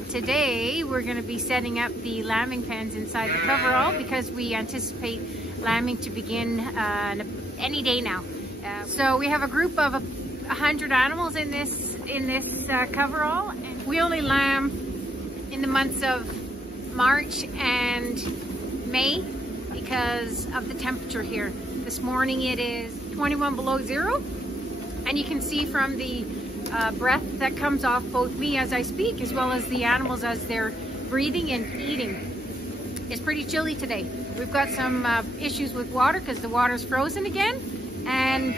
And today we're going to be setting up the lambing pens inside the coverall because we anticipate lambing to begin any day now. So we have a group of 100 animals in this coverall, and we only lamb in the months of March and May because of the temperature here. This morning it is 21 below zero, and you can see from the breath that comes off both me as I speak as well as the animals as they're breathing and eating. It's pretty chilly today. We've got some issues with water because the water's frozen again, and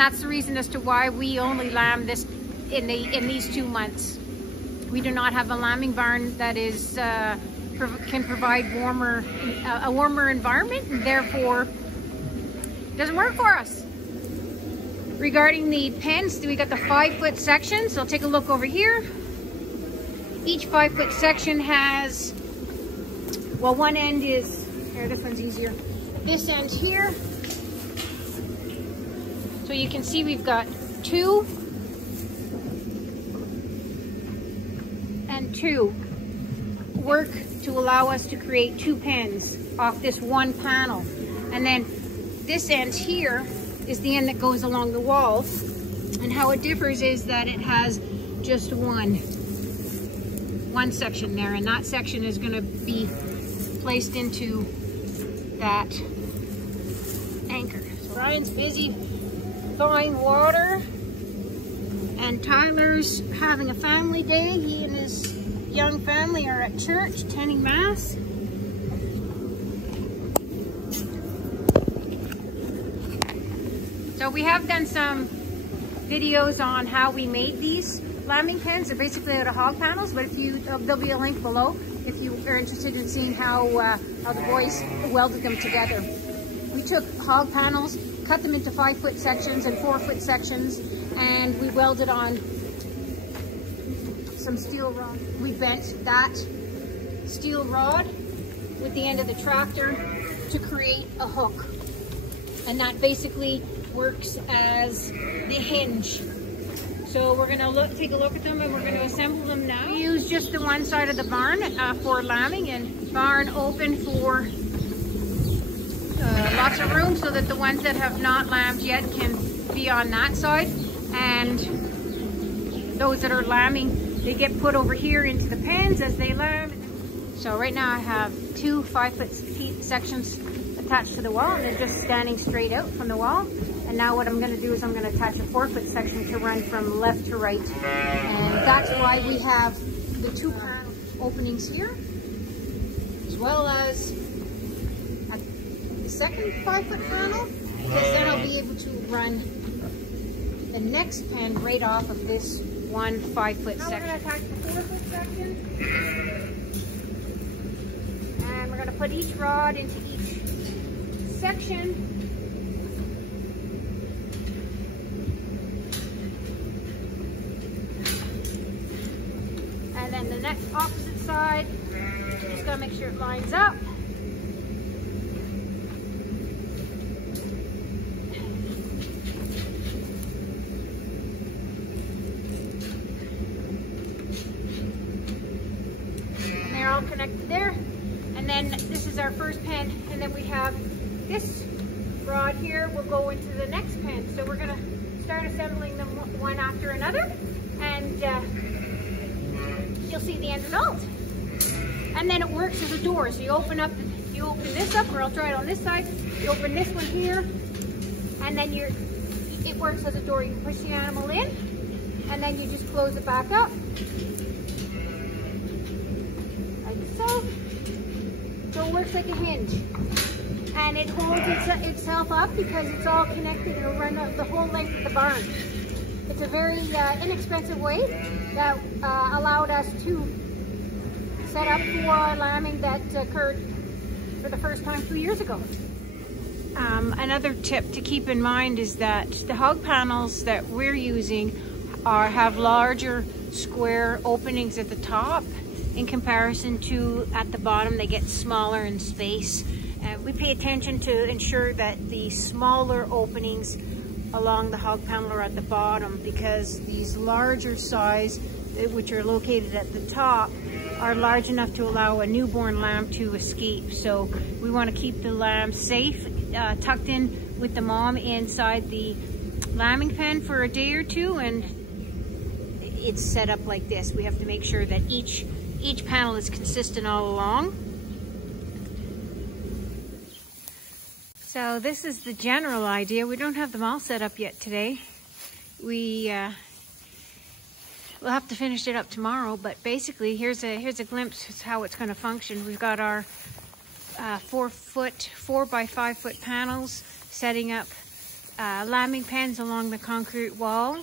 that's the reason as to why we only lamb this in these 2 months. We do not have a lambing barn that is can provide a warmer environment, and therefore it doesn't work for us. Regarding the pens, we got the 5-foot section, so take a look over here. Each 5-foot section has, well, one end is, here, this one's easier. This end here, so you can see we've got 2 and 2 work to allow us to create 2 pens off this one panel. And then this end here is the end that goes along the walls, and how it differs is that it has just one section there, and that section is going to be placed into that anchor. So Ryan's busy buying water, and Tyler's having a family day. He and his young family are at church attending mass. So we have done some videos on how we made these lambing pens. They're basically out of hog panels, but there'll be a link below if you are interested in seeing how the boys welded them together. We took hog panels, cut them into 5-foot sections and 4-foot sections, and we welded on some steel rod. We bent that steel rod with the end of the tractor to create a hook, and that basically works as the hinge. So we're going to take a look at them, and we're going to assemble them now. We use just the one side of the barn for lambing, and barn open for lots of room so that the ones that have not lambed yet can be on that side, and those that are lambing, they get put over here into the pens as they lamb. So right now I have 2 5-foot sections attached to the wall, and they're just standing straight out from the wall. And now what I'm going to do is I'm going to attach a 4-foot section to run from left to right, and that's why we have the 2 panel openings here, as well as the second 5-foot panel, because then I'll be able to run the next pen right off of this one 5-foot section. Now we're going to attach the 4-foot section, and we're going to put each rod into each section. And then the next opposite side, just gotta make sure it lines up. And they're all connected there. And then this is our first pen, and then we have this rod here will go into the next pen. So we're gonna start assembling them one after another, and you'll see the end result. And then it works as a door. So you open this up, or I'll try it on this side. You open this one here, and then it works as a door. You can push the animal in, and then you just close it back up, like so. So it works like a hinge, and it holds itself up because it's all connected. It'll run the whole length of the barn. It's a very inexpensive way that allowed us to set up for our lambing that occurred for the first time 2 years ago. Another tip to keep in mind is that the hog panels that we're using have larger square openings at the top in comparison to at the bottom. They get smaller in space. We pay attention to ensure that the smaller openings along the hog panel or at the bottom, because these larger size, which are located at the top, are large enough to allow a newborn lamb to escape. So we want to keep the lamb safe, tucked in with the mom inside the lambing pen for a day or two, and it's set up like this. We have to make sure that each panel is consistent all along. So this is the general idea. We don't have them all set up yet today. We'll have to finish it up tomorrow, but basically here's a glimpse of how it's going to function. We've got our 4 by 5 foot panels setting up lambing pens along the concrete wall.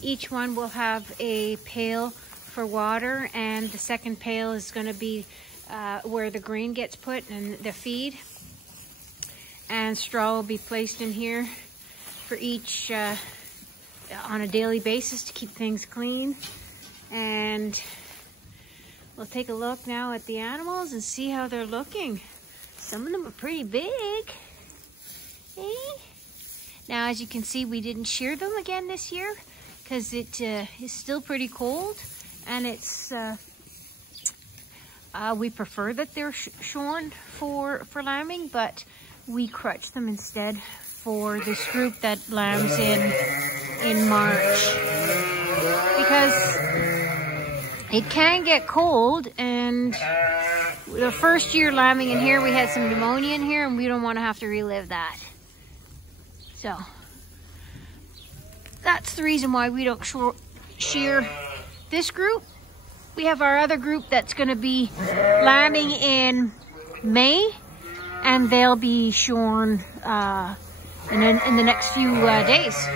Each one will have a pail for water, and the second pail is going to be where the grain gets put and the feed. And straw will be placed in here for each on a daily basis to keep things clean. And we'll take a look now at the animals and see how they're looking. Some of them are pretty big. Eh? Now, as you can see, we didn't shear them again this year because it is still pretty cold, and it's we prefer that they're shorn for lambing, but we crutch them instead for this group that lambs in March, because it can get cold, and the first year lambing in here we had some pneumonia in here, and we don't want to have to relive that. So that's the reason why we don't shear this group. We have our other group that's going to be lambing in May, and they'll be shorn in the next few days.